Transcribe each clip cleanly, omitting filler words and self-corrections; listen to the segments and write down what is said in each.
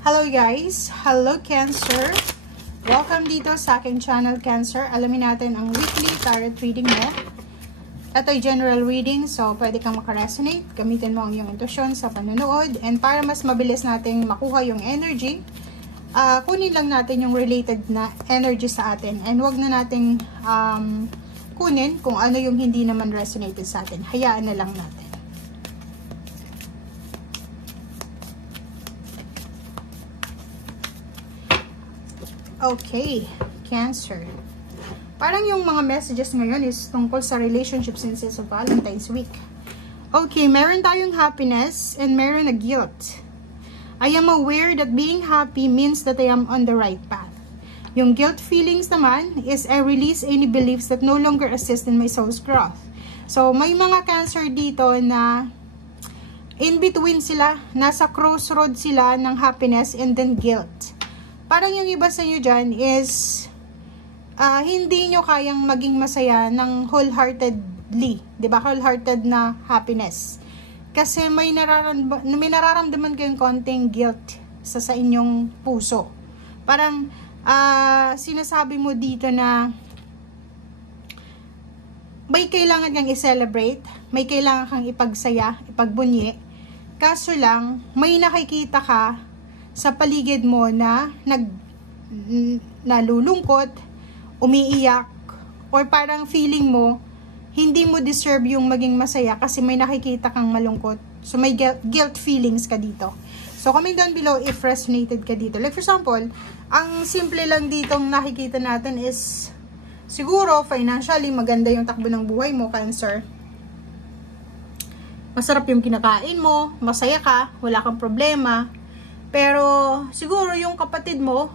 Hello guys! Hello Cancer! Welcome dito sa aking channel Cancer. Alamin natin ang weekly tarot reading mo. Ito ay general reading, so pwede kang makaresonate. Gamitin mo ang iyong intuition sa panonood. And para mas mabilis nating makuha yung energy, kunin lang natin yung related na energy sa atin. And wag na nating kunin kung ano yung hindi naman resonated sa atin. Hayaan na lang natin. Okay, Cancer. Parang yung mga messages ngayon is tungkol sa relationship since it's a Valentine's week. Okay, meron tayong happiness and meron a guilt. I am aware that being happy means that I am on the right path. Yung guilt feelings naman is I release any beliefs that no longer assist in my soul's growth. So, may mga Cancer dito na in between sila, nasa crossroad sila ng happiness and then guilt. Parang yung iba sa inyo dyan is hindi nyo kayang maging masaya ng wholeheartedly. Diba? Wholehearted na happiness. Kasi may nararamdaman kayong konting guilt sa inyong puso. Parang sinasabi mo dito na may kailangan kang i-celebrate, may kailangan kang ipagsaya, ipagbunyi. Kaso lang, may nakikita ka sa paligid mo na nalulungkot, umiiyak, or parang feeling mo hindi mo deserve yung maging masaya kasi may nakikita kang malungkot. So may guilt feelings ka dito. So comment down below if resonated ka dito. Like for example, ang simple lang ditong nakikita natin is siguro financially maganda yung takbo ng buhay mo, Cancer. Masarap yung kinakain mo, masaya ka, wala kang problema. Pero, siguro yung kapatid mo,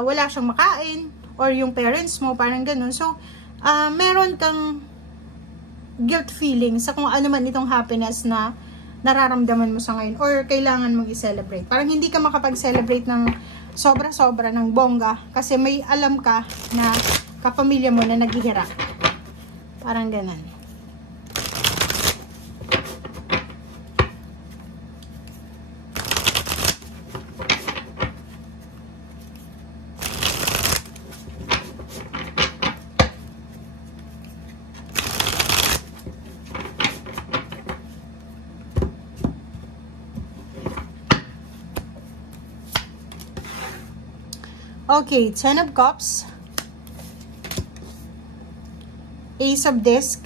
wala siyang makain, or yung parents mo, parang ganun. So, meron kang guilt feeling sa kung ano man itong happiness na nararamdaman mo sa ngayon, or kailangan mong i-celebrate. Parang hindi ka makapag-celebrate ng sobra-sobra ng bongga, kasi may alam ka na kapamilya mo na naghihirap. Parang ganun. Okay, 10 of Cups, Ace of Disc,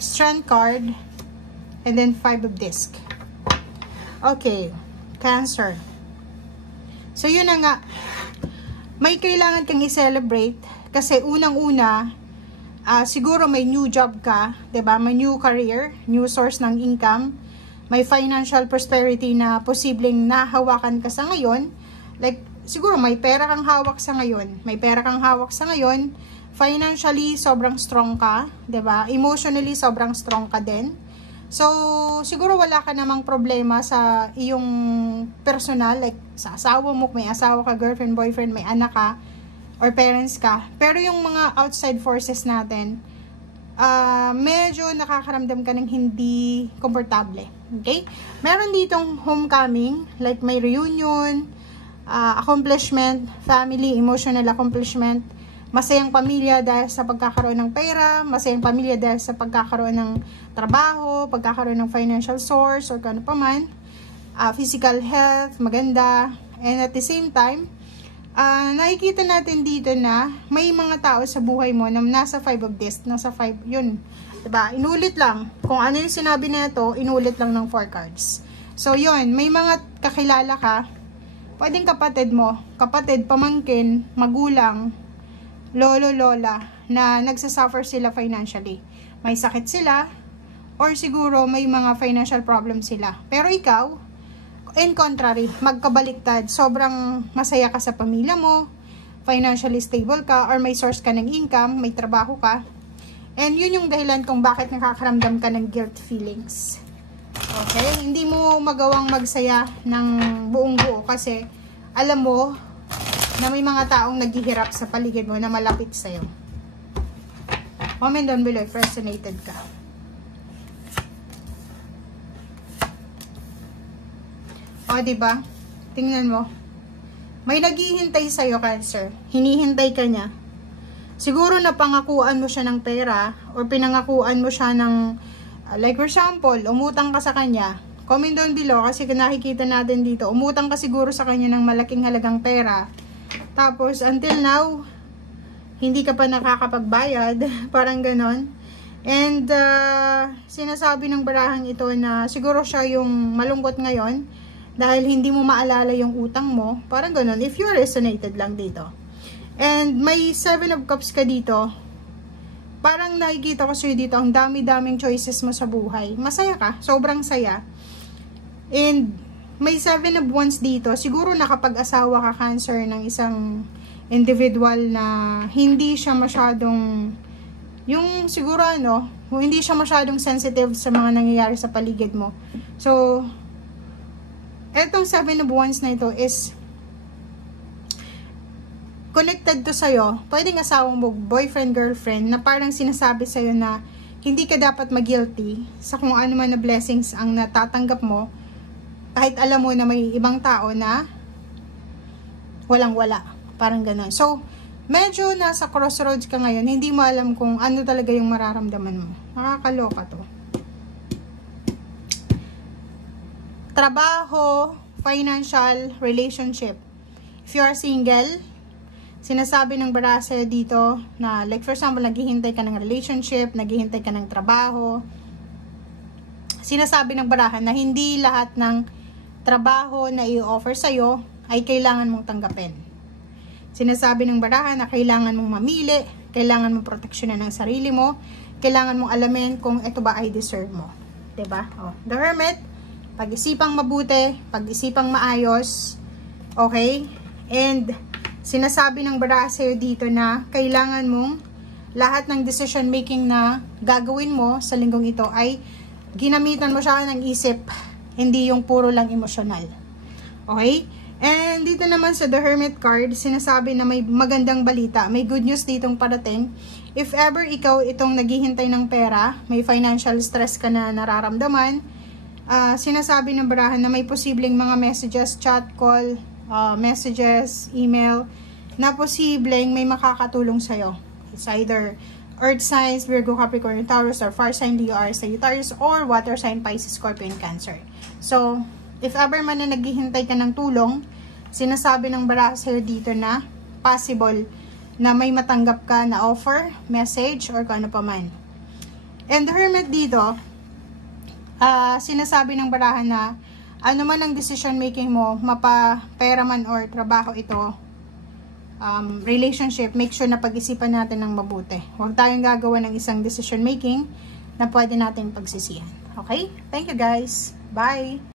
Strength card, and then 5 of Disc. Okay, Cancer. So, yun na nga. May kailangan kang i-celebrate kasi unang-una, siguro may new job ka, 'di ba? May new career, new source ng income. May financial prosperity na posibleng nahawakan ka sa ngayon. Like, siguro may pera kang hawak sa ngayon. May pera kang hawak sa ngayon. Financially, sobrang strong ka. 'Di ba? Emotionally, sobrang strong ka din. So, siguro wala ka namang problema sa iyong personal. Like, sa asawa mo, may asawa ka, girlfriend, boyfriend, may anak ka, or parents ka. Pero yung mga outside forces natin, medyo nakakaramdam ka ng hindi komportable. Okay? Meron ditong homecoming, like may reunion, accomplishment, family, emotional accomplishment, masayang pamilya dahil sa pagkakaroon ng pera, masayang pamilya dahil sa pagkakaroon ng trabaho, pagkakaroon ng financial source, or kano pa man, physical health, maganda, and at the same time, nakikita natin dito na may mga tao sa buhay mo na nasa 5 of Discs, nasa 5, yun. Diba? Inulit lang. Kung ano yung sinabi nito, inulit lang ng 4 cards. So, yun. May mga kakilala ka, pwedeng kapatid mo, kapatid, pamangkin, magulang, lolo, lola, na nagsasuffer sila financially. May sakit sila, or siguro may mga financial problems sila. Pero ikaw, in contrary, magkabaliktad, sobrang masaya ka sa pamilya mo, financially stable ka, or may source ka ng income, may trabaho ka. And yun yung dahilan kung bakit nakakaramdam ka ng guilt feelings. Okay? Hindi mo magawang magsaya ng buong buo kasi alam mo na may mga taong naghihirap sa paligid mo na malapit sa'yo. Comment down below if resonated ka. O, diba? Tingnan mo. May naghihintay sa'yo, Cancer. Hinihintay ka niya. Siguro napangakuan mo siya ng pera or pinangakuan mo siya ng, like for example, umutang ka sa kanya. Comment down below kasi nakikita natin dito. Umutang ka siguro sa kanya ng malaking halagang pera. Tapos, until now, hindi ka pa nakakapagbayad. Parang ganon. And, sinasabi ng barahang ito na siguro siya yung malungkot ngayon dahil hindi mo maalala yung utang mo. Parang ganon. If you resonated lang dito. And, may 7 of Cups ka dito. Parang nakikita ko sa'yo dito, ang dami-daming choices mo sa buhay. Masaya ka. Sobrang saya. And, may 7 of Wands dito. Siguro nakapag-asawa ka, Cancer, ng isang individual na hindi siya masyadong, yung siguro hindi siya masyadong sensitive sa mga nangyayari sa paligid mo. So, etong 7 of Wands na ito is connected to sa'yo. Pwedeng asawang mo, boyfriend, girlfriend, na parang sinasabi sa'yo na hindi ka dapat mag-guilty sa kung ano man na blessings ang natatanggap mo, kahit alam mo na may ibang tao na walang-wala. Parang gano'n. So, medyo nasa crossroads ka ngayon, hindi mo alam kung ano talaga yung mararamdaman mo. Nakakaloka to. Trabaho, financial, relationship. If you are single, sinasabi ng barasa dito na, like for example, naghihintay ka ng relationship, naghihintay ka ng trabaho. Sinasabi ng barahan na hindi lahat ng trabaho na i-offer sa'yo ay kailangan mong tanggapin. Sinasabi ng barahan na kailangan mong mamili, kailangan mong proteksyonan ng sarili mo, kailangan mong alamin kung ito ba ay deserve mo. Diba? Oh, the Hermit, pag-isipang mabuti, pag-isipang maayos, okay? And, sinasabi ng baraha sa'yo dito na kailangan mong lahat ng decision making na gagawin mo sa linggong ito ay ginamitan mo siya ng isip, hindi yung puro lang emosyonal. Okay? And dito naman sa The Hermit card, sinasabi na may magandang balita, may good news ditong parating. If ever ikaw itong naghihintay ng pera, may financial stress ka na nararamdaman, sinasabi ng barahan na may posibleng mga messages, chat, call, messages, email, na posibleng may makakatulong sa'yo. It's either Earth signs, Virgo, Capricorn, Taurus, or fire sign, Leo, Sagittarius, or water sign, Pisces, Scorpio, and Cancer. So, if ever man na naghihintay ka ng tulong, sinasabi ng baraha sa'yo dito na possible na may matanggap ka na offer, message, or kung ano pa man. And the Hermit dito, sinasabi ng baraha na ano man ang decision making mo, mapa-pera man or trabaho ito, relationship, make sure na pag-isipan natin ng mabuti. Huwag tayong gagawa ng isang decision making na pwede natin pagsisihan. Okay? Thank you guys. Bye!